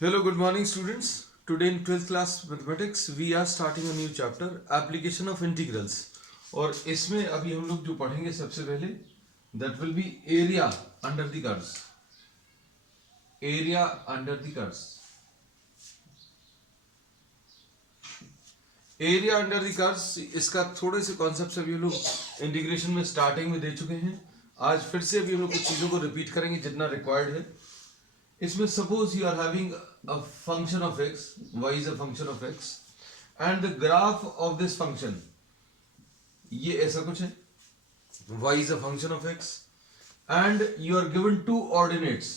Hello, good morning, students. Today in 12th class mathematics, we are starting a new chapter, application of integrals. और इसमें अभी हम लोग जो पढ़ेंगे सबसे पहले that will be area under the curves. Area under the curves. Area under the curves, इसका थोड़े से कॉन्सेप्ट्स अभी हम लोग इंटीग्रेशन में स्टार्टिंग में दे चुके हैं. आज फिर से अभी हम लोग कुछ चीज़ों को रिपीट करेंगे जितना रिक्वायर्ड है. इसमें suppose you are having a function of x, y is a function of x and the graph of this function, ये ऐसा कुछ है. Y is a function of x and you are given two ordinates.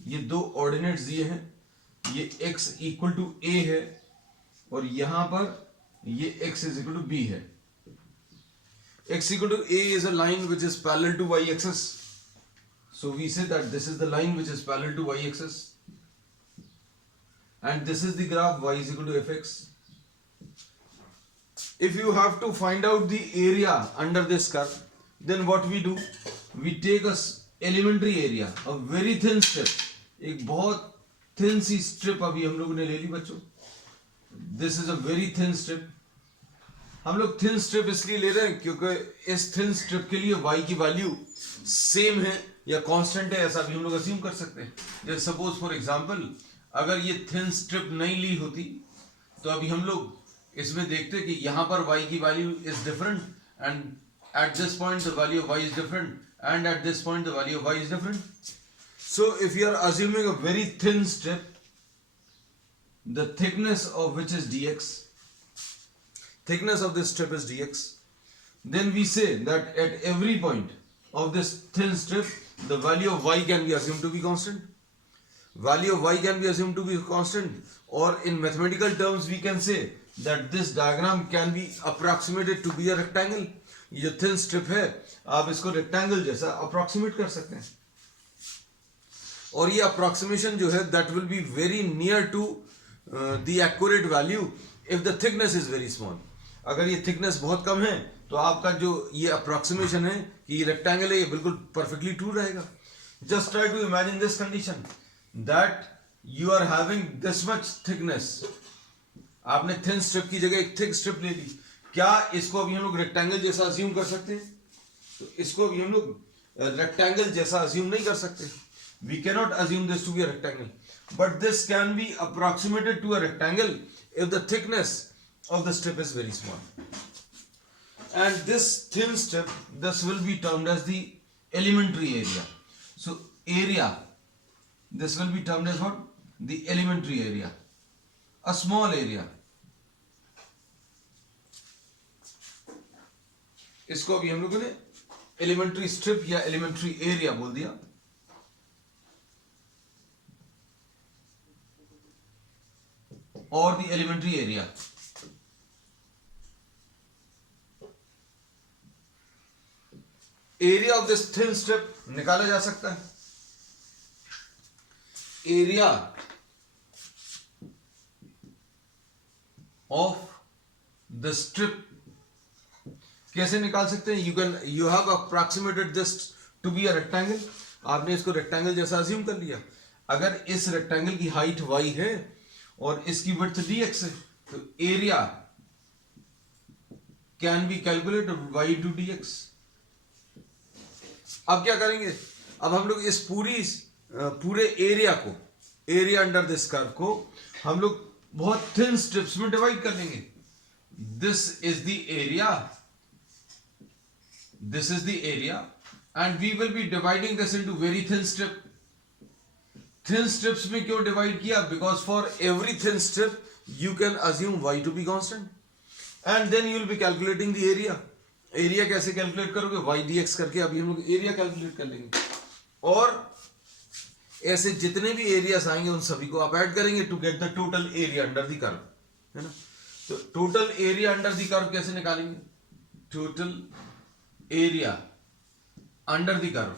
ये दो ordinates दिए हैं. ये x equal to a है और यहां पर ये x is equal to b है. x equal to a is a line which is parallel to y axis. So we say that this is the line which is parallel to y axis and this is the graph y is equal to fx. If you have to find out the area under this curve, then what we do, we take a elementary area, a very thin strip. एक बहुत thin सी strip अभी हम लोगों ने ले ली बच्चों. This is a very thin strip. हम लोग थिन स्ट्रिप इसलिए ले रहे हैं क्योंकि इस थिन स्ट्रिप के लिए y की वैल्यू सेम है या कांस्टेंट है, ऐसा भी हम लोग अज्यूम कर सकते हैं. जैसे सपोज फॉर एग्जांपल अगर ये थिन स्ट्रिप नहीं ली होती तो अभी हम लोग इसमें देखते कि यहाँ पर y की value is different and at this point the value of y is different and at this point the value of y is different. So if you are assuming a very thin strip, the thickness of which is dx, thickness of this strip is dx, then we say that at every point of this thin strip the value of y can be assumed to be constant. Value of y can be assumed to be constant, or in mathematical terms we can say that this diagram can be approximated to be a rectangle. ये जो thin strip है आप इसको rectangle जैसा approximate कर सकते हैं और ये approximation जो है that will be very near to the accurate value if the thickness is very small. अगर ये thickness बहुत कम है तो आपका जो ये approximation है कि ये rectangle है ये बिल्कुल perfectly true रहेगा. Just try to imagine this condition that you are having this much thickness. आपने thin strip की जगह एक thick strip ले ली. क्या इसको अभी हम लोग rectangle जैसा assume कर सकते हैं? तो इसको अभी हम लोग rectangle जैसा assume नहीं कर सकते. We cannot assume this to be a rectangle, but this can be approximated to a rectangle if the thickness of the strip is very small. And this thin strip, this will be termed as the elementary area. So area, this will be termed as what? The elementary area, a small area. इसको अभी हम लोगों ने elementary strip या elementary area बोल दिया. or the elementary area. Area of this thin strip निकाला जा सकता है. Area of the strip कैसे निकाल सकते हैं? You have approximated this to be a rectangle. आपने इसको rectangle जैसा assume कर लिया. अगर इस rectangle की height y है और इसकी width dx है तो area can be calculated y into dx. अब क्या करेंगे? अब हम लोग इस पूरे एरिया को, एरिया अंडर दिस कर्व को हम लोग बहुत थिन स्ट्रिप्स में डिवाइड कर लेंगे. This is the area, this is the area and we will be dividing this into very thin strip. Thin strips में क्यों डिवाइड किया? Because for every thin strip you can assume y to be constant and then you will be calculating the area. Area कैसे calculate करोगे? y dx करके अभी हम लोग area calculate कर लेंगे और ऐसे जितने भी एरियाज आएंगे उन सभी को आप ऐड करेंगे to get the total area under the curve, है ना. तो total area under the curve कैसे निकालेंगे? Total area under the curve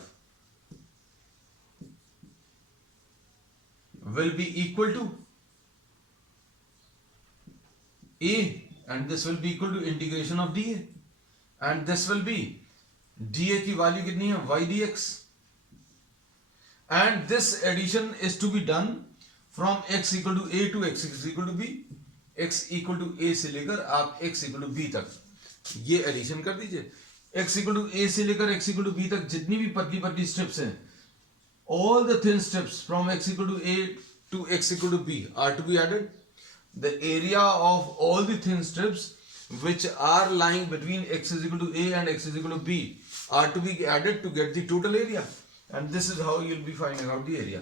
will be equal to a and this will be equal to integration of dA and this will be dA की value कितनी है? y dx and this addition is to be done from x equal to a to x equal to b, x equal to a से लेकर आप x equal to b तक ये addition कर दीजिए। x इक्वल टू a से लेकर x equal to b तक जितनी भी पतली पतली स्ट्रिप्स हैं, all the thin strips from x equal to a to x equal to b are to be added. The area of all the thin strips which are lying between x is equal to a and x is equal to b are to be added to get the total area, and this is how you will be finding out the area.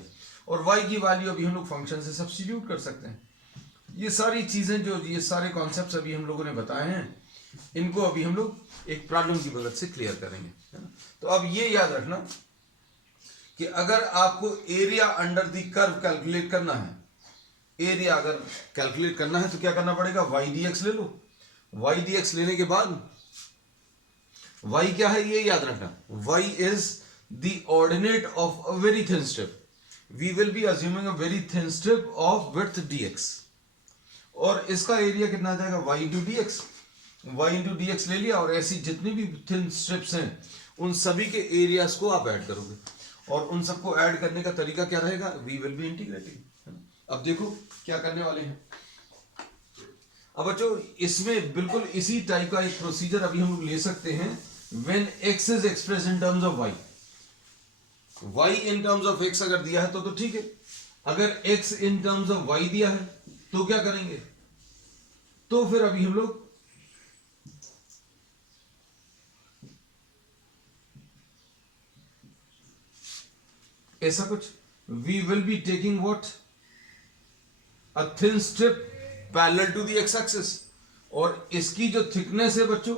और y की value अभी हम लोग function से substitute कर सकते हैं। ये सारी चीजें जो ये सारे कॉन्सेप्ट्स अभी हम लोगों ने बताए हैं, इनको अभी हम लोग एक प्रॉब्लम की मदद से क्लियर करेंगे, है ना। तो अब ये याद रखना कि अगर आपको area under the curve calculate करना है, एरिया अगर कैलकुलेट करना है तो क्या करना पड़ेगा, y dx ले लो। y dx लेने के बाद y क्या है ये याद रखना, y is the ordinate of a very thin strip. We will be assuming a very thin strip of width dx, और इसका एरिया कितना आ जाएगा, y into dx। y into dx ले लिया, और ऐसी जितनी भी थिन स्ट्रिप्स हैं उन सभी के एरियाज को आप ऐड करोगे, और उन सबको ऐड करने का तरीका क्या रहेगा, वी विल बी इंटीग्रेटिंग। अब देखो क्या करने वाले हैं। अब बच्चों इसमें बिल्कुल इसी टाइप का एक प्रोसीजर अभी हम लोग ले सकते हैं when x is express in terms of y। y in terms of x अगर दिया है तो ठीक है, अगर x in terms of y दिया है तो क्या करेंगे, तो फिर अभी हम लोग ऐसा कुछ, we will be taking what, a thin strip parallel to the x axis, और इसकी जो थिकनेस है बच्चों,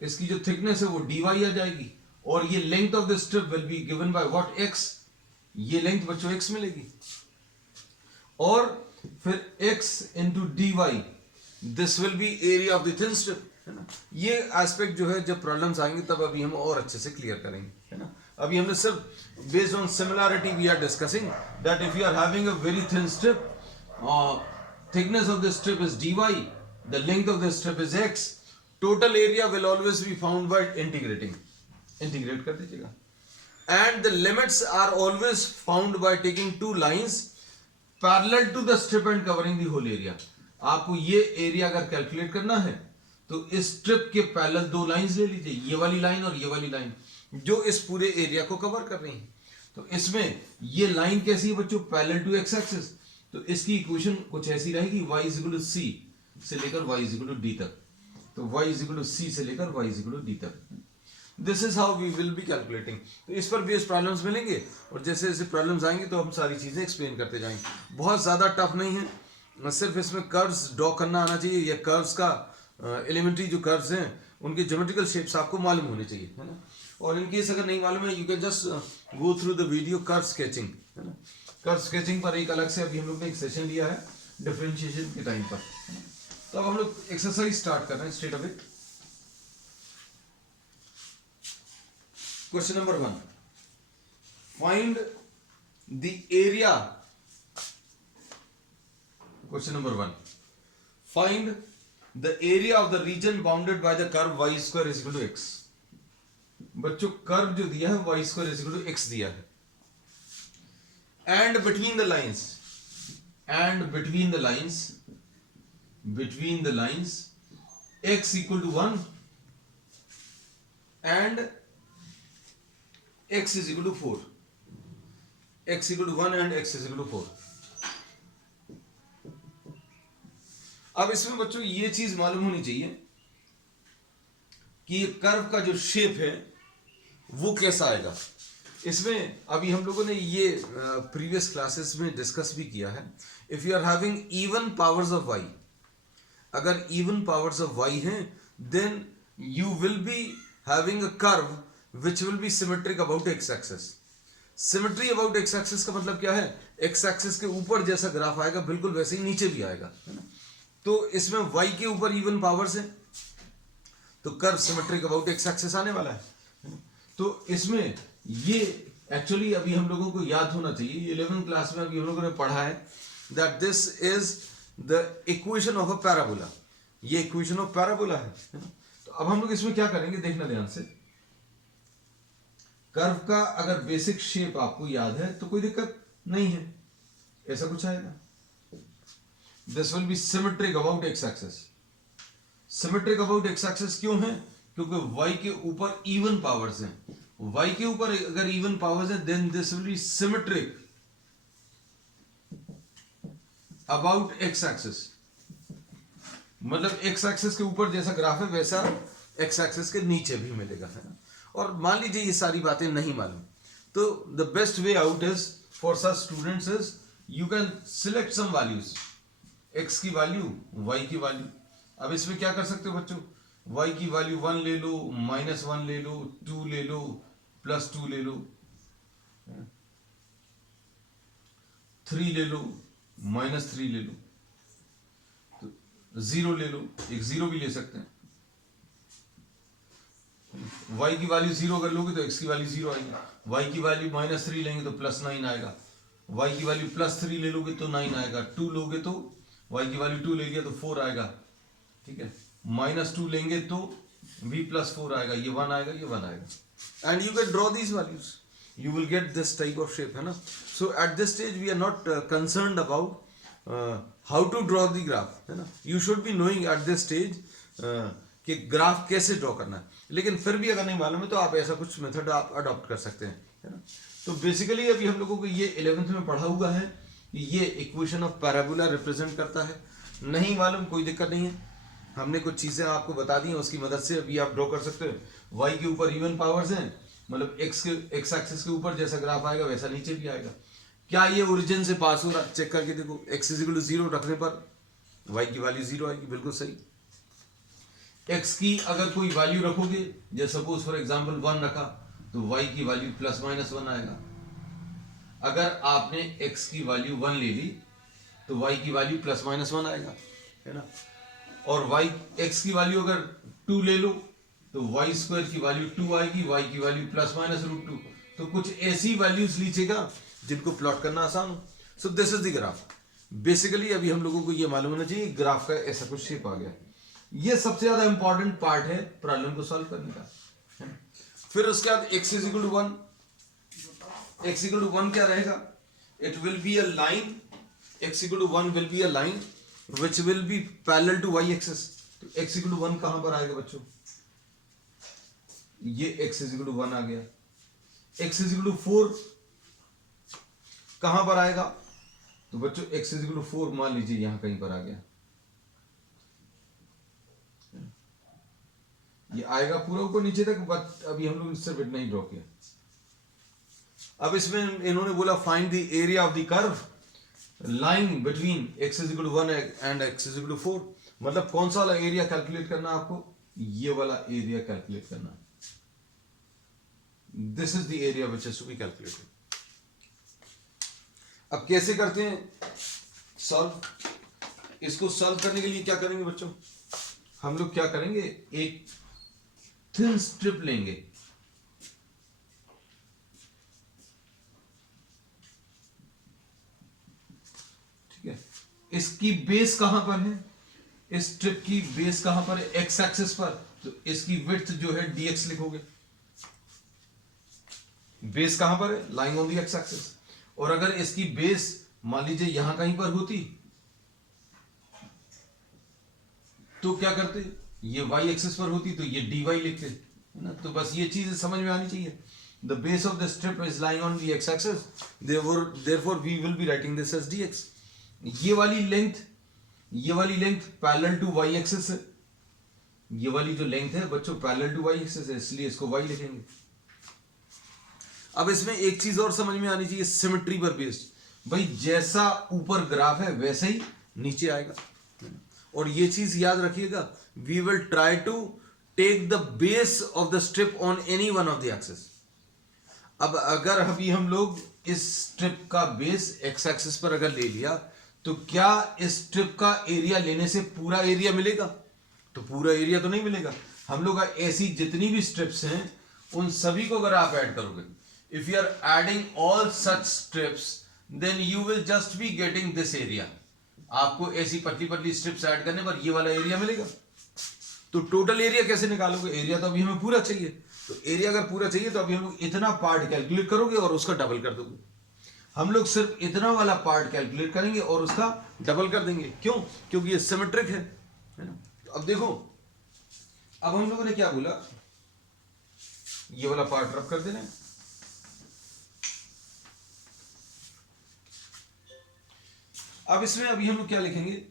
इसकी जो थिकनेस है वो dy आ जाएगी, और ये length of the strip will be given by what, x। ये लेंथ बच्चों x मिलेगी, और फिर x into dy, this will B area of the thin strip, है ना। ये एस्पेक्ट जो है जब प्रॉब्लम्स आएंगे तब अभी हम और अच्छे से क्लियर करेंगे, है ना। अभी हमने सिर्फ based on similarity we are discussing that if you are having a very thin strip, thickness of the strip is dy, the length of the strip is x, total area will always be found by integrating, integrate कर दीजिएगा, and the limits are always found by taking two lines parallel to the strip and covering the whole area। आपको ये area अगर calculate करना है तो इस strip के पैरेलल दो लाइंस ले लीजिए, ये वाली लाइन और ये वाली लाइन, जो इस पूरे एरिया को कवर कर रही है। तो इसमें ये लाइन कैसी है बच्चों, पैरेलल टू एक्स एक्सिस, तो इसकी इक्वेशन कुछ ऐसी रहेगी, y is equal to c से लेकर y is equal to d तक, तो y is equal to c से लेकर y is equal to d तक। This is how we will be calculating. तो इस पर बेस्ड प्रॉब्लम्स मिलेंगे, और जैसे जैसे प्रॉब्लम्स आएंगे तो हम सारी चीजें एक्सप्लेन करते जाएंगे। बहुत ज्यादा टफ नहीं है, सिर्फ इसमें कर्व्स ड्रॉ करना आना चाहिए, या कर्व्स का एलिमेंट्री जो कर्व्स हैं उनके ज्योमेट्रिकल शेप्स आपको मालूम होने चाहिए, है ना। और इन केस अगर नहीं मालूम है, you can just go through the video curve sketching, है ना। कर्व स्केचिंग पर एक अलग से अभी हम लोग ने एक सेशन लिया है डिफरेंशिएशन के टाइम पर। तो अब हम लोग एक्सरसाइज स्टार्ट कर रहे हैं straight away. Question number 1, find the area. Question number 1, find the area of the region bounded by the curve y square is equal to x। बच्चों कर्व जो दिया है y square is equal to x दिया है, and between the lines, x equal to 1 and x is equal to 4, x equal to 1 and x is equal to 4। अब इसमें बच्चों ये चीज मालूम होनी चाहिए कि कर्व का जो शेप है वो कैसा आएगा। इसमें अभी हम लोगों ने ये प्रीवियस क्लासेस में डिस्कस भी किया है। If you are having even powers of y, अगर इवन पावर्स ऑफ y हैं, then you will be having a curve which will be symmetric about x axis. Symmetry about x axis का मतलब क्या है, x axis के ऊपर जैसा graph आएगा बिल्कुल वैसे ही नीचे भी आएगा, है ना। तो इसमें y के ऊपर इवन पावर्स है तो curve symmetric about x axis आने वाला है। तो इसमें ये एक्चुअली अभी हम लोगों को याद होना चाहिए, 11th क्लास में अभी हम लोगों ने पढ़ा है that this is the equation of a parabola. ये इक्वेशन ऑफ पैराबोला है ना। तो अब हम लोग इसमें क्या करेंगे, देखना ध्यान से। कर्व का अगर बेसिक शेप आपको याद है तो कोई दिक्कत नहीं है, ऐसा कुछ आएगा। This will be symmetric about x axis. Symmetric about x axis क्यों है? क्योंकि y के ऊपर इवन पावर्स हैं। y के ऊपर अगर इवन पावर्स हैं then this will be symmetric about x axis. मतलब एक्स एक्सिस के ऊपर जैसा ग्राफ है वैसा एक्स एक्सिस के नीचे भी मिलेगा, है ना। और मान लीजिए ये सारी बातें नहीं मालूम, तो the best way out is for such students is you can select some values, x की वैल्यू, वाई की वैल्यू। अब इसमें क्या कर सकते हो बच्चों, वाई की वैल्यू 1 ले लो, -1 ले लो, 2 ले लो, +2 ले लो, 3 ले लो, -3 ले लो, तो 0 ले लो, एक 0 भी ले सकते हैं। y की वैल्यू 0 अगर लोगे तो x की वैल्यू 0 आएगी, y की वैल्यू -3 लेंगे तो +9 आएगा, y की वैल्यू +3 ले लोगे तो 9 आएगा, 2 लोगे तो y की वैल्यू 2 ले लिया तो 4 आएगा, ठीक है। -2 लेंगे तो भी +4 आएगा, ये 1 आएगा, ये 1 आएगा। And you can draw these values, you will get this type of shape, है ना। So at this stage we are not concerned about how to draw the graph, है ना। You should be knowing at this stage कि graph कैसे draw करना है, लेकिन फिर भी अगर नहीं मालूम है तो आप ऐसा कुछ मेथड आप अडॉप्ट कर सकते हैं, है ना। तो बेसिकली अभी हम लोगों को ये 11th में पढ़ा हुआ है, ये इक्वेशन ऑफ पैराबोला रिप्रेजेंट करता है। नहीं मालूम कोई दिक्कत नहीं है, हमने कुछ चीज़ें आपको बता दी हैं, उसकी मदद से अभी आप ड्रॉ कर सकते हो। वाई के ऊपर इवन पावर्स हैं, मतलब एक्स एक्सिस के ऊपर जैसा ग्राफ आएगा वैसा नीचे भी आएगा। क्या ये ओरिजिन से पास हो रहा, चेक करके देखो, x = 0 रखने पर y की वैल्यू 0 आएगी, बिल्कुल सही। x की अगर कोई वैल्यू रखोगे, जैसे सपोज फॉर एग्जांपल 1 रखा, तो y की वैल्यू +-1 आएगा। अगर आपने x की वैल्यू 1 ले ली तो y की वैल्यू +-1 आएगा, है ना। और x की वैल्यू अगर 2 ले लो तो y² की वैल्यू 2 आएगी, y की वैल्यू +-√2। तो कुछ ऐसी वैल्यूज लीजिएगा जिनको प्लॉट करना आसान हो। So this is the graph. Basically अभी हम लोगों को ये मालूम होना चाहिए ग्राफ का ऐसा कुछ शेप आ गया। ये सबसे ज्यादा इंपॉर्टेंट पार्ट है प्रॉब्लम को सॉल्व करने का। फिर उसके बाद x = 1, x = 1 क्या रहेगा, it will be a line, x = 1 will be a line which will be parallel to y axis. तो x = 1 कहां पर आएगा बच्चों, ये x = 1 आ गया। x = 4 कहां पर आएगा, तो बच्चों x = 4 मान लीजिए यहां कहीं पर आ गया, ये आएगा पूरा ऊपर नीचे तक, बट अभी हम लोग सिर्फ इतना ही ड्रॉ किया। अब इसमें इन्होंने बोला find the area of the curve line between x = 1 and x = 4। मतलब कौन सा वाला एरिया कैलकुलेट करना आपको, ये वाला एरिया कैलकुलेट करना। This is the area which is to be calculated. अब कैसे करते हैं सॉल्व, इसको सॉल्व करने के लिए क्या करेंगे बच्चों, हम लोग क्या करेंगे, एक थिन स्ट्रिप लेंगे, ठीक है। इसकी बेस कहां पर है, इस स्ट्रिप की बेस कहां पर है, एक्स एक्सिस पर, तो इसकी विड्थ जो है dx लिखोगे। बेस कहां पर है, lying on the x axis. और अगर इसकी बेस मान लीजिए यहां कहीं पर होती तो क्या करते, ये y एक्सिस पर होती तो ये dy लिखते, है ना। तो बस ये चीज समझ में आनी चाहिए। The base of the strip is lying on the x axis, therefore we will be writing this as dx। ये वाली length parallel to y axis है, ये वाली जो लेंथ है बच्चों पैरेलल टू y एक्सिस है, इसलिए इसको y लिखेंगे। अब इसमें एक चीज और समझ में आनी चाहिए, सिमेट्री पर बेस्ड। भाई जैसा ऊपर ग्राफ है वैसे ही नीचे आएगा, और ये चीज याद रखिएगा, we will try to take the base of the strip on any one of the axis. अब अगर अभी हम लोग इस स्ट्रिप का बेस एक्स एक्सिस पर अगर ले लिया तो क्या इस स्ट्रिप का एरिया लेने से पूरा एरिया मिलेगा, तो पूरा एरिया तो नहीं मिलेगा। हम लोग ऐसी जितनी भी स्ट्रिप्स हैं उन सभी को अगर आप ऐड करोगे, if you are adding all such strips then you will just be getting this area। आपको ऐसी पतली पतली स्ट्रिप्स ऐड करने पर ये वाला एरिया मिलेगा। तो टोटल एरिया कैसे निकालोगे, एरिया तो अभी हमें पूरा चाहिए, तो एरिया अगर पूरा चाहिए तो अभी हम लोग इतना पार्ट कैलकुलेट करोगे और उसका डबल कर दोगे। हम लोग सिर्फ इतना वाला पार्ट कैलकुलेट करेंगे और उसका डबल कर देंगे। क्यों? क्योंकि ये सिमेट्रिक है ना। तो अब देखो, अब हम लोगों ने क्या बोला, ये वाला पार्ट रब कर देना है। अब इसमें अभी हम लोग क्या लिखेंगे,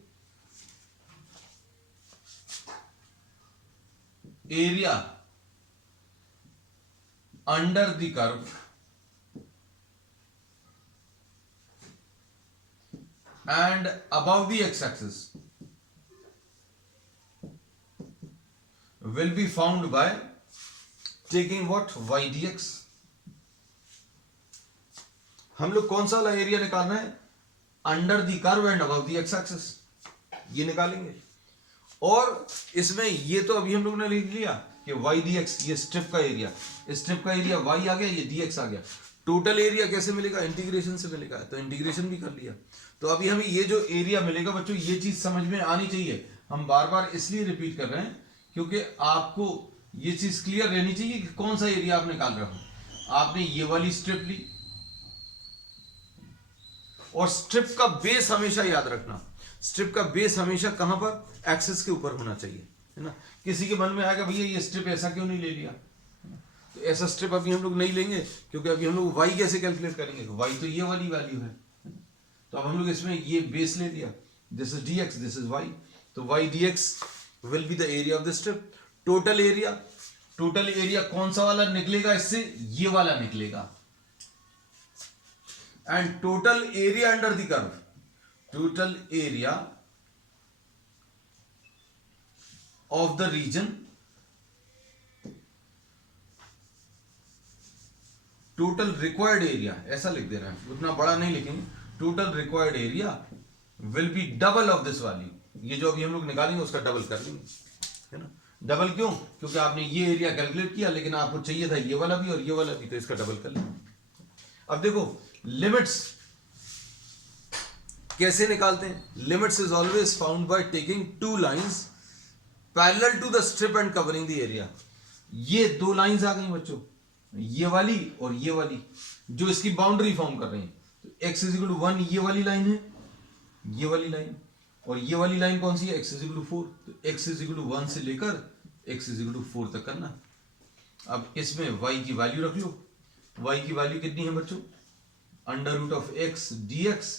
area under the curve and above the x-axis will be found by taking what, y dx। हम लोग कौन सा वाला एरिया निकालना है, under the curve and above the x axis, ये निकालेंगे। और इसमें ये तो अभी हम लोग ने लिख लिया कि y dx, ये स्ट्रिप का एरिया, स्ट्रिप का एरिया y आ गया, ये dx आ गया। टोटल एरिया कैसे मिलेगा, इंटीग्रेशन से मिलेगा, तो इंटीग्रेशन भी कर लिया। तो अभी हमें ये जो एरिया मिलेगा बच्चों, ये चीज समझ में आनी चाहिए। हम बार बार इसलिए रिपीट कर रहे हैं क्योंकि आपको ये चीज क्लियर रहनी चाहिए कि कौन सा एरिया आप निकाल रहे हो। आपने ये वाली स्ट्रिप ली, और स्ट्रिप का बेस हमेशा याद रखना, स्ट्रिप का बेस हमेशा कहां पर, एक्सिस के ऊपर होना चाहिए, है ना। किसी के मन में आएगा भैया ये स्ट्रिप ऐसा क्यों नहीं ले लिया, तो ऐसा स्ट्रिप अभी हम लोग नहीं लेंगे क्योंकि अभी हम लोग y कैसे कैलकुलेट करेंगे, y तो ये वाली वैल्यू है। तो अब हम लोग इसमें ये बेस ले लिया, this is dx, this is y, तो y dx will be the area of the strip. Total area, total area कौन सा वाला निकलेगा इससे, ये वाला निकलेगा। And total area under the curve, total area of the region, total required area, ऐसा लिख देना है, उतना बड़ा नहीं लिखेंगे। Total required area will be double of this value, ये जो अभी हम लोग निकालेंगे उसका डबल कर लेंगे, है ना। डबल क्यों, क्योंकि आपने ये एरिया कैलकुलेट किया लेकिन आपको चाहिए था ये वाला भी और ये वाला भी, तो इसका डबल कर लेंगे। अब देखो लिमिट्स कैसे निकालते हैं, limits is always found by taking two lines parallel to the strip and covering the area. ये दो लाइंस आ गई बच्चों, ये वाली और ये वाली, जो इसकी बाउंड्री फॉर्म कर रही है। तो x इज इक्वल टू 1 ये वाली लाइन है, ये वाली लाइन, और ये वाली लाइन कौन सी है, x इज इक्वल टू 4। तो x इज इक्वल टू 1 से लेकर x इज इक्वल टू 4 तक करना। अब इसमें y की वैल्यू रख लो, y की वैल्यू कितनी है बच्चों, under root of x dx,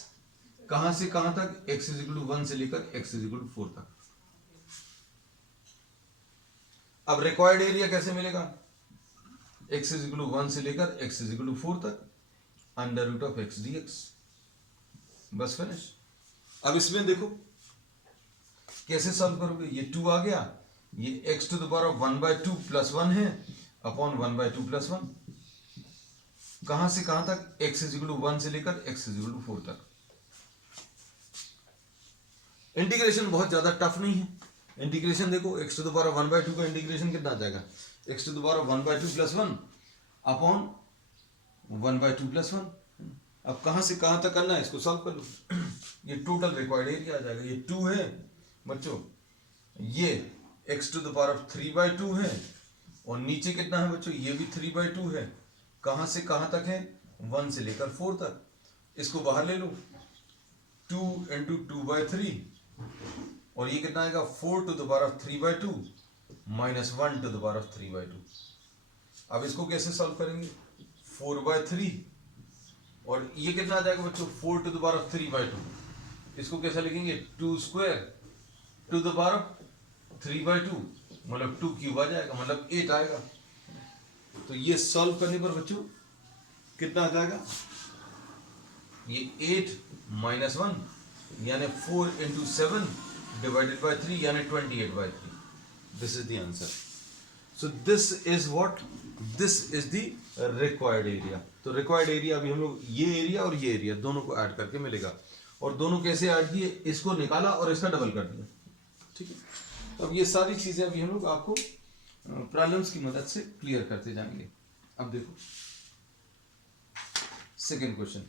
कहां से कहां तक, x इज इक्वल टू 1 से लेकर x इज इक्वल टू 4 तक। अब रिक्वायर्ड एरिया कैसे मिलेगा, x इज इक्वल टू 1 से लेकर x इज इक्वल टू 4 तक, under root of x dx, बस फिनिश। अब इसमें देखो कैसे सॉल्व करोगे, ये 2 आ गया, ये x to the power of 1/2 plus 1 है अपॉन 1/2 प्लस 1, कहां से कहां तक, x इज इक्वल टू 1 से लेकर x इज इक्वल टू 4 तक। इंटीग्रेशन बहुत ज्यादा टफ नहीं है, इंटीग्रेशन देखो x to the power of 1/2 का इंटीग्रेशन कितना आ जाएगा, x to the power of 1/2 plus 1 upon 1/2 plus 1। अब कहां से कहां तक करना है, इसको सॉल्व कर लो। ये टोटल रिक्वायर्ड एरिया आ जाएगा, ये 2 है बच्चों, ये x to the power of 3/2 है, और नीचे कितना है बच्चों, ये भी 3/2 है। कहां से कहां तक है, 1 से लेकर 4 तक। इसको बाहर ले लो, 2 इंटू 2/3, और ये कितना आएगा, 4 to the power of 3/2 minus 1 to the power of 3/2। अब इसको कैसे सॉल्व करेंगे, 4/3, और ये कितना आ जाएगा बच्चों, 4 टू द पावर ऑफ 3/2। इसको कैसे लिखेंगे, 2 square to the power of 3/2, मतलब 2 क्यूब आ जाएगा, मतलब 8 आएगा। तो ये सॉल्व करने पर बच्चों कितना आ जाएगा, ये 8 माइनस 1 यानी 4 इंटू 7 डिवाइडेड बाई 3 यानी 28/3। This is the answer. So this is what, this is the required area. तो रिक्वायर्ड एरिया अभी हम लोग ये एरिया और ये एरिया दोनों को ऐड करके मिलेगा, और दोनों कैसे ऐड किए, इसको निकाला और इसका डबल कर दिया, ठीक है। तो अब ये सारी चीजें अभी हम लोग आपको प्रॉब्लम्स की मदद से क्लियर करते जाएंगे। अब देखो सेकेंड क्वेश्चन,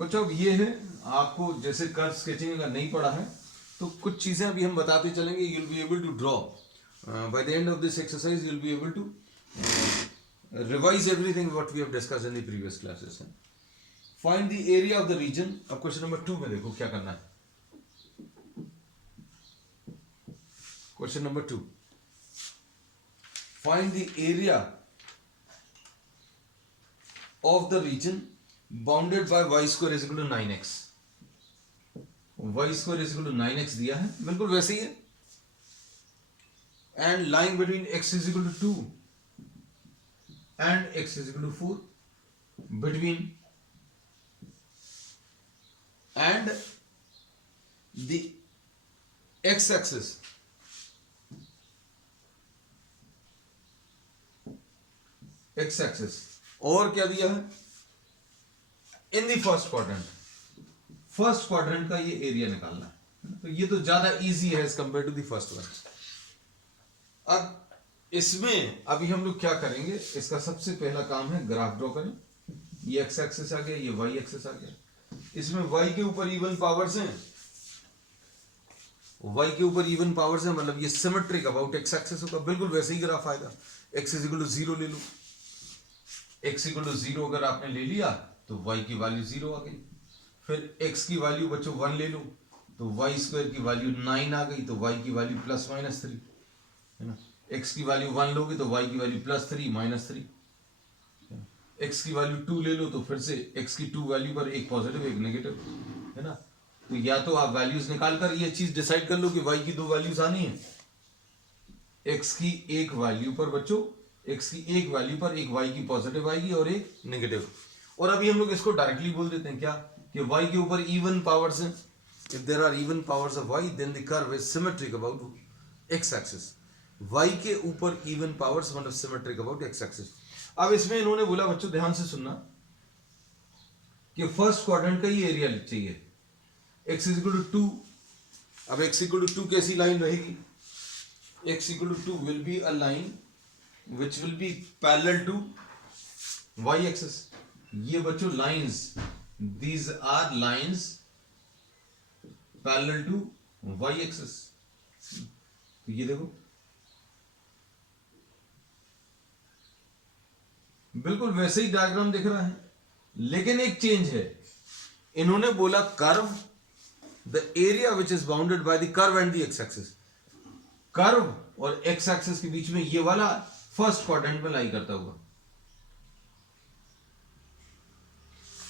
बच्चों अब ये है, आपको जैसे कर्व स्केचिंग अगर नहीं पड़ा है तो कुछ चीजें अभी हम बताते चलेंगे. You will be able to draw by the end of this exercise. You will be able to revise everything what we have discussed in the previous classes. Find the area of the region. अब question number 2 में देखो क्या करना है. Question number 2, find the area of the region bounded by y square is equal to 9x. y square is equal to 9x दिया है, बिल्कुल वैसे ही है. And line between x is equal to 2 and x is equal to 4 between and the x axis और क्या दिया है इन दी फर्स्ट क्वाड्रेंट का ये एरिया निकालना है. तो ये तो ज्यादा इजी है as compare to the first one. अब इसमें अभी हम लोग क्या करेंगे, इसका सबसे पहला काम है ग्राफ ड्रॉ करें. ये एक्स एक्सिस आ गया, ये वाई एक्सिस आ गया. इसमें वाई के ऊपर इवन पावर्स हैं, वाई के ऊपर इवन पावर्स हैं, मतलब ये सिमेट्रिक अबाउट एक्स एक्सिस होगा. बिल्कुल वैसे ही ग्राफ आएगा. एक्स इज इक्वल टू 0 ले लो. एक्स इक्वल टू 0 अगर आपने ले लिया तो y की वैल्यू 0 आ गई. फिर x की वैल्यू बच्चों 1 ले लो तो y स्क्वायर की वैल्यू 9 आ गई. तो y की वैल्यू प्लस माइनस 3 है ना. x की वैल्यू 1 लोगे तो y की वैल्यू प्लस 3 माइनस 3. x की वैल्यू 2 ले लो तो फिर से x की 2 वैल्यू पर एक पॉजिटिव एक नेगेटिव है ना. तो या तो आप वैल्यूज निकाल कर ये चीज डिसाइड कर लो कि y की 2 वैल्यूज आनी है. x की एक वैल्यू पर बच्चों, x की एक वैल्यू पर एक y की पॉजिटिव आएगी और एक नेगेटिव. और अभी हम लोग इसको डायरेक्टली बोल देते हैं क्या कि y के ऊपर इवन पावर्स हैं. If there are even powers of y then the curve is symmetric about x axis. y के ऊपर इवन पावर्स मतलब सिमेट्रिक अबाउट x एक्सिस. अब इसमें इन्होंने बोला बच्चों ध्यान से सुनना कि फर्स्ट क्वाड्रेंट का ही एरिया चाहिए. x is equal to 2. अब x इक्वल टू 2 कैसी लाइन रहेगी. x equal to 2 will be a line which will be parallel to y axis. ये बच्चों lines, these are lines parallel to y axis. तो ये देखो बिल्कुल वैसे ही डायग्राम दिख रहा है, लेकिन एक चेंज है. इन्होंने बोला curve the area which is bounded by the curve and the x axis. Curve और एक्स एक्सिस के बीच में ये वाला फर्स्ट क्वाड्रेंट में लाई करता हुआ.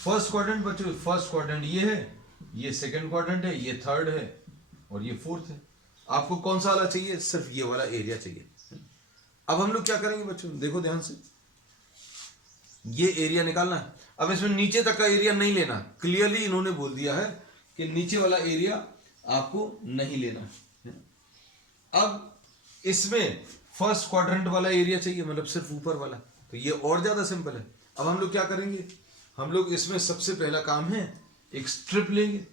फर्स्ट क्वाड्रेंट बच्चों, फर्स्ट क्वाड्रेंट ये है, ये सेकंड क्वाड्रेंट है, ये थर्ड है और ये फोर्थ है. आपको कौन सा वाला चाहिए, सिर्फ ये वाला एरिया चाहिए. अब हम लोग क्या करेंगे बच्चों, देखो ध्यान से, ये एरिया निकालना है. अब इसमें नीचे तक का एरिया नहीं लेना. क्लियरली इन्होंने बोल दिया है कि नीचे वाला एरिया आपको नहीं लेना है. अब इसमें फर्स्ट क्वाड्रेंट वाला एरिया चाहिए, मतलब सिर्फ ऊपर वाला. तो ये और ज्यादा सिंपल है. अब हम लोग क्या करेंगे, हम लोग इसमें सबसे पहला काम है एक स्ट्रिप लेंगे.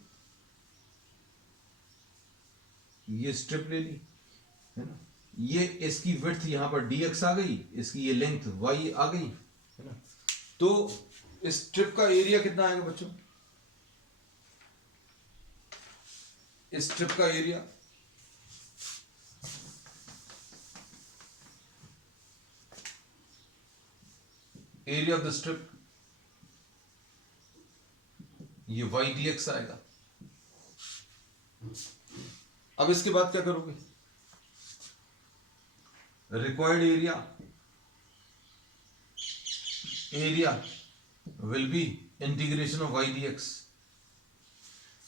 ये स्ट्रिप ले ली है ना. ये इसकी विड्थ यहां पर dx आ गई, इसकी ये लेंथ y आ गई है ना. तो इस स्ट्रिप का एरिया कितना आएगा बच्चों, इस स्ट्रिप का area area of the strip ये y dx आएगा. अब इसके बाद क्या करोगे, required area will be integration of y dx.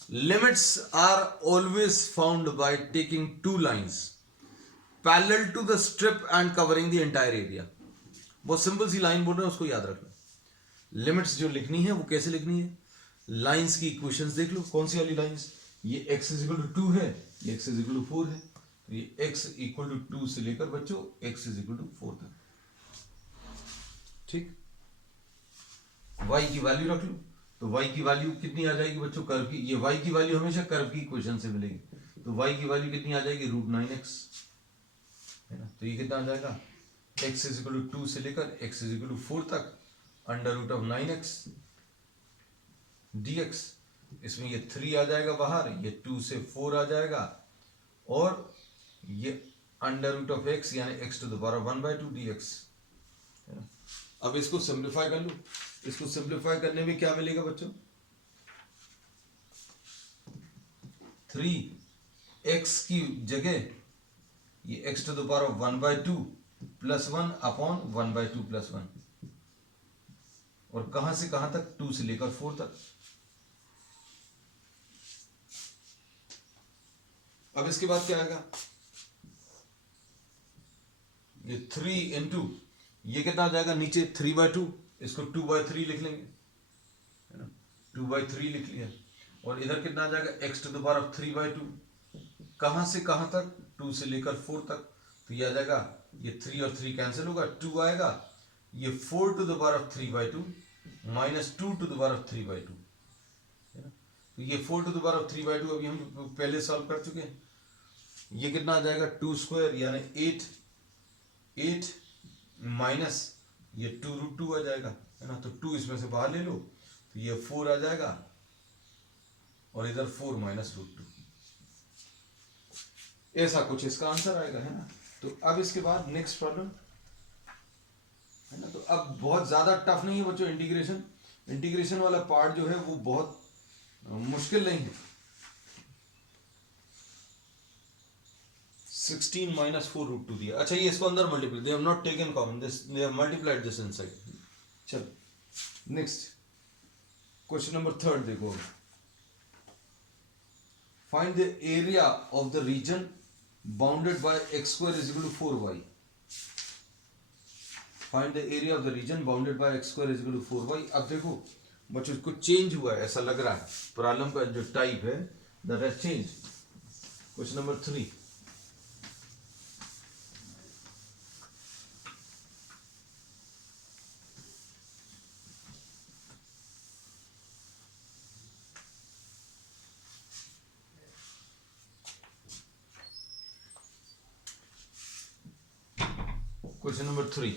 Limits are always found by taking two lines parallel to the strip and covering the entire area. बहुत simple सी line बोल रहे हैं, उसको याद रखना. लिमिट्स जो लिखनी है वो कैसे लिखनी है, लाइंस की इक्वेशंस देख लो. कौन सी वाली लाइंस, ये x इज इक्वल टू 2 है, ये x इज इक्वल टू 4 है. तो ये x इक्वल टू 2 से लेकर बच्चों x इज इक्वल टू 4 तक. ठीक, y की वैल्यू रख लो. तो y की वैल्यू कितनी आ जाएगी बच्चों, कर्व की. ये y की वैल्यू हमेशा कर्व की इक्वेशन से मिलेगी. तो y की वैल्यू कितनी आ जाएगी, √9x है ना. तो ये कितना आ जाएगा, x इज इक्वल टू 2 से लेकर x इज इक्वल टू 4 तक under root of 9x dx, इसमें ये 3 आ जाएगा बाहर, ये 2 से 4 आ जाएगा, और ये अंडर रूट ऑफ x यानी x to the power 1/2 dx। अब इसको सिंप्लीफाई कर लो। इसको सिंप्लीफाई करने में क्या मिलेगा बच्चों, 3x की जगह ये x to the power 1/2 plus 1 upon 1/2 plus 1, और कहां से कहां तक, 2 से लेकर 4 तक। अब इसके बाद क्या आएगा, ये 3 इंटू ये कितना आ जाएगा नीचे 3/2, इसको 2/3 लिख लेंगे, है ना, 2/3 लिख लिया, और इधर कितना आ जाएगा x टू द पावर 3/2, कहां से कहां तक, 2 से लेकर 4 तक, तो ये आ जाएगा, ये 3 और 3 कैंसिल होगा, 2 आएगा, ये 4 to the power 3/2 minus 2 to the power 3/2, है ना, तो ये 4 टू द पावर 3/2 अभी हम पहले सॉल्व कर चुके हैं। ये कितना आ जाएगा 2 स्क्वायर यानी 8 माइनस ये 2√2 आ जाएगा, है ना, तो 2 इसमें से बाहर ले लो, तो ये 4 आ जाएगा, और इधर 4 माइनस √2, ऐसा कुछ इसका आंसर आएगा, है ना। तो अब इसके बाद नेक्स्ट प्रॉब्लम, है ना, तो अब बहुत ज्यादा टफ नहीं है बच्चों, इंटीग्रेशन वाला पार्ट जो है वो बहुत मुश्किल नहीं है। 16 माइनस 4√2 दिया, अच्छा ये इसको अंदर multiply, they have not taken common this, they have multiplied this inside. चलो नेक्स्ट क्वेश्चन नंबर 3 देखो, find the area of the region bounded bye x square is equal to 4y। Find the area of the region bounded bye x square is equal to 4y। अब देखो बच्चों कुछ change हुआ है, ऐसा लग रहा है, प्रॉब्लम का जो टाइप है that has change. Question number 3, question number 3,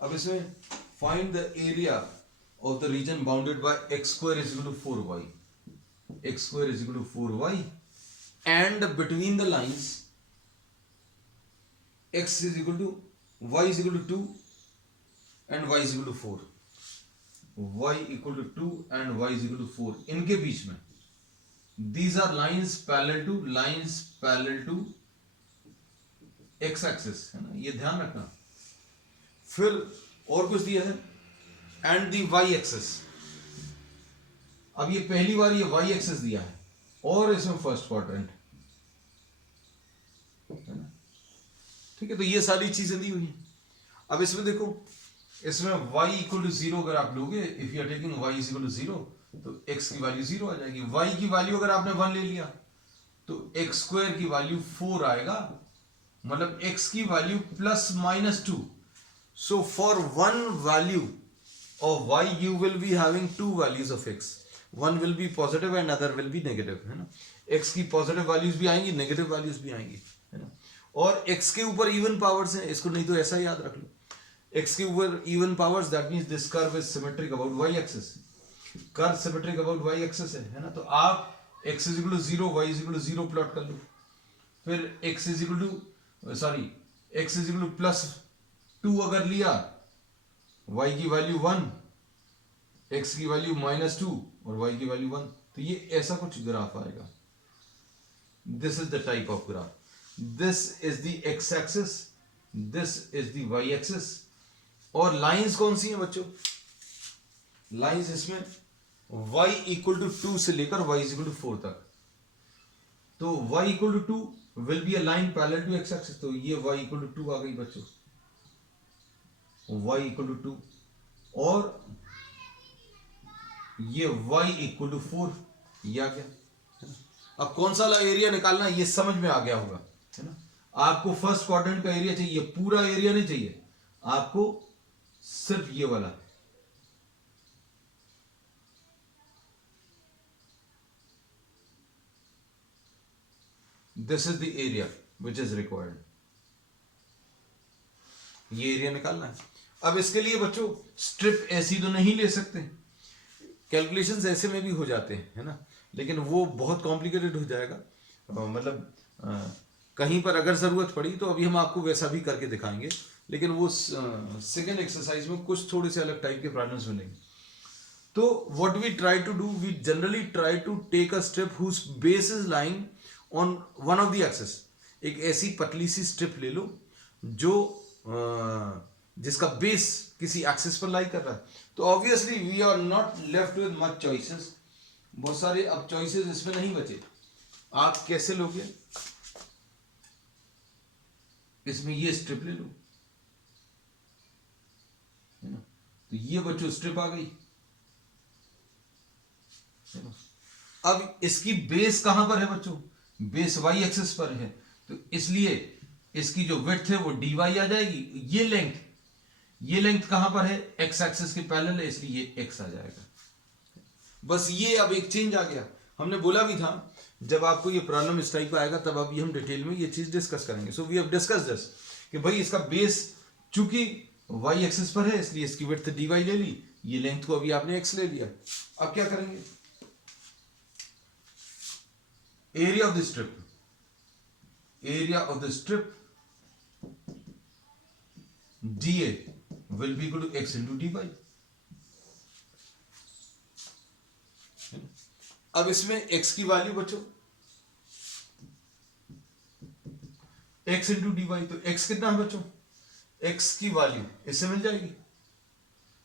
अब इसमें find the area of the region bounded bye x square is equal to 4y, x square is equal to 4y and between the lines x is equal to y is equal to 2 and y is equal to 4, y equal to 2 and y is equal to 4, इनके बीच में these are lines parallel to x axis, है ना, ये ध्यान रखना। फिर और कुछ दिया है, एंड दी y एक्सिस, अब ये पहली बार ये y एक्सिस दिया है, और इसमें फर्स्ट क्वाड्रेंट, है ना, ठीक है, तो ये सारी चीजें दी हुई हैं। अब इसमें देखो, इसमें y इक्वल टू 0 अगर आप लोगे, if you are taking y is equal to 0, तो x की वैल्यू 0 आ जाएगी, y की वैल्यू अगर आपने 1 ले लिया तो x स्क्वायर की वैल्यू 4 आएगा, मतलब x की value plus minus 2, so for one value of y you will be having two values of x, one will be positive and other will be negative, है ना, x की positive values भी आएंगी, negative values भी आएंगी, है ना, और x के ऊपर इवन पावर्स हैं, इसको नहीं तो ऐसा याद रख लो, x के ऊपर even powers, that means this curve is symmetric about y axis, curve symmetric about y axis है ना, तो आप x is equal to 0 y is equal to 0 plot कर लो, फिर x is equal to x is equal to plus 2 अगर लिया, y की वैल्यू 1, x की वैल्यू -2 और y की वैल्यू 1, तो ये ऐसा कुछ ग्राफ आएगा। This is the type of graph, this is the x axis, this is the y axis, और लाइंस कौन सी हैं बच्चों, लाइंस इसमें y इक्वल टू 2 से लेकर y इक्वल टू 4 तक, तो y equal to 2 will be a line parallel to x axis, तो ये y इक्वल टू 2 आ गई बच्चों, y इक्वल टू 2, और ये y इक्वल टू 4, ये आ गया। अब कौन सा एरिया निकालना है ये समझ में आ गया होगा, है ना, आपको फर्स्ट क्वाड्रेंट का एरिया चाहिए, पूरा एरिया नहीं चाहिए आपको, सिर्फ ये वाला, this is the area which is required, ये एरिया निकालना है। अब इसके लिए बच्चों स्ट्रिप ऐसी तो नहीं ले सकते, कैलकुलेशंस ऐसे में भी हो जाते हैं, है ना, लेकिन वो बहुत कॉम्प्लिकेटेड हो जाएगा। मतलब कहीं पर अगर ज़रूरत पड़ी तो अभी हम आपको वैसा भी करके दिखाएंगे, लेकिन वो सेकेंड एक्सरसाइज में कुछ थोड़े से अलग टाइप के प्रॉब्लम्स मिलेंगे। तो what we try to do, we generally try to take a strip whose base is lying on one of the axes. एक ऐसी पतली सी स्ट्रिप ले लो जो जिसका बेस किसी एक्सिस पर लाई कर रहा है। तो obviously we are not left with much choices, बहुत सारे अब चॉइसेस इसमें नहीं बचे। आप कैसे लोगे, इसमें ये स्ट्रिप ले लो, है ना, तो ये बच्चों स्ट्रिप आ गई, है ना। अब इसकी बेस कहां पर है बच्चों, बेस वाई एक्सिस पर है, तो इसलिए इसकी जो विड्थ है वो dy आ जाएगी। ये लेंथ कहां पर है, x एक्सिस के पैरेलल है, इसलिए ये x आ जाएगा। बस ये अब एक चेंज आ गया। हमने बोला भी था जब आपको ये प्रॉब्लम इस टाइप का आएगा तब अभी हम डिटेल में ये चीज डिस्कस करेंगे। So we have discuss this कि भाई इसका बेस चूंकि y एक्सिस पर है इसलिए इसकी विड्थ dy ले ली, ये लेंथ को अभी आपने x ले लिया। अब क्या करेंगे, area of the strip dA will be equal to x into dy। अब इसमें x की वैल्यू बच्चों x into dy, तो x कितना है बच्चों, x की वैल्यू इससे मिल जाएगी।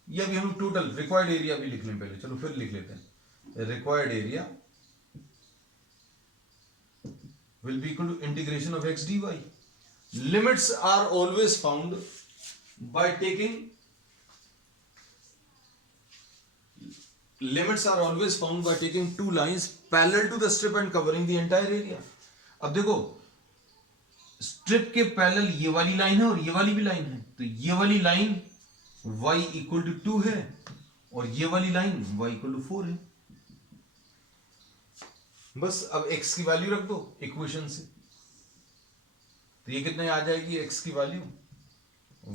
ये अभी हम टोटल रिक्वायर्ड एरिया भी लिख लें पहले, चलो फिर लिख लेते हैं। Required area will be equal to integration of x dy. Limits are always found by taking two lines parallel to the strip and covering the entire area. अब देखो स्ट्रिप के पैरेलल ये वाली लाइन है और ये वाली भी लाइन है, तो ये वाली लाइन y इक्वल टू 2 है और ये वाली लाइन y इक्वल टू 4 है। बस अब x की वैल्यू रख दो इक्वेशन से, तो ये कितने आ जाएगी x की वैल्यू,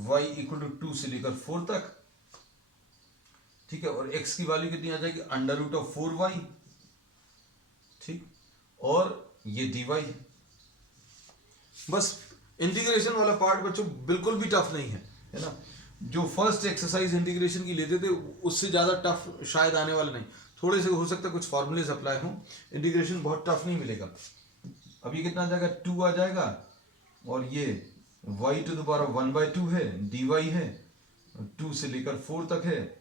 y इक्वल टू 2 से लेकर 4 तक, ठीक है, और x की वैल्यू कितनी आ जाएगी, अंडर रूट ऑफ 4y, ठीक, और ये dy। बस इंटीग्रेशन वाला पार्ट बच्चों बिल्कुल भी टफ नहीं है ना। जो फर्स्ट एक्सरसाइज इंटीग्रेशन की लेते थे उससे ज्यादा टफ शायद आने वाला नहीं, थोड़े से हो सकता है कुछ फॉर्मूलेज अप्लाई हो, इंटीग्रेशन बहुत टफ नहीं मिलेगा। अब ये कितना आ जाएगा, 2 आ जाएगा, और ये y टू द पावर 1/2 है, dy है, 2 से लेकर 4 तक है,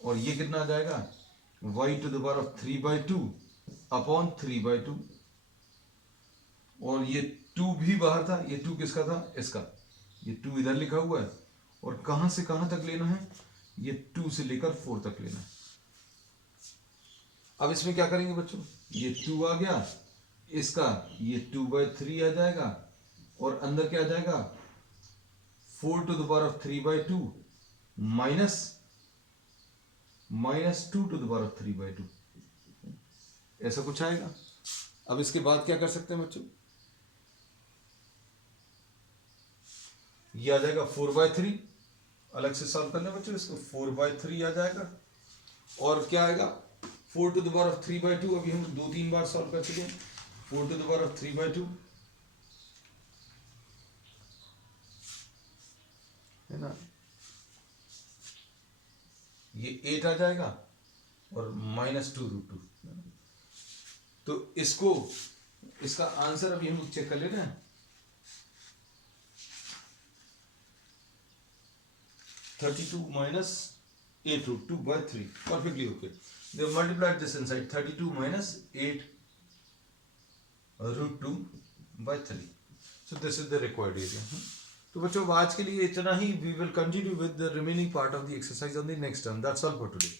और ये कितना आ जाएगा, y to the power 3/2 upon 3/2, और ये 2 भी बाहर था, ये 2 किसका था, इसका, ये 2 इधर लिखा हुआ है, और कहां से कहां तक लेना है, ये 2 से लेकर 4 तक लेना है। अब इसमें क्या करेंगे बच्चों, ये 2 आ गया, इसका ये 2/3 आ जाएगा, और अंदर क्या आ जाएगा, 4 to the power 3/2 minus 2 to the power 3/2, ऐसा कुछ आएगा। अब इसके बाद क्या कर सकते हैं बच्चों, ये आ जाएगा 4/3, अलग से सॉल्व करना बच्चों, इसको 4/3 आ जाएगा, और क्या आएगा 4 टू द पावर 3/2, अभी हम 2-3 बार सॉल्व कर चुके हैं, 4 टू द पावर 3/2 है ना, ये 8 आ जाएगा, और -2√2। तो इसका आंसर अभी हम चेक कर लेते हैं, 32 minus 8√2/3, perfectly okay. They have multiplied this inside, 32 minus 8√2/3. So this is the required area. तो बच्चों आज के लिए इतना ही. We will continue with the remaining part of the exercise on the next term. That's all for today.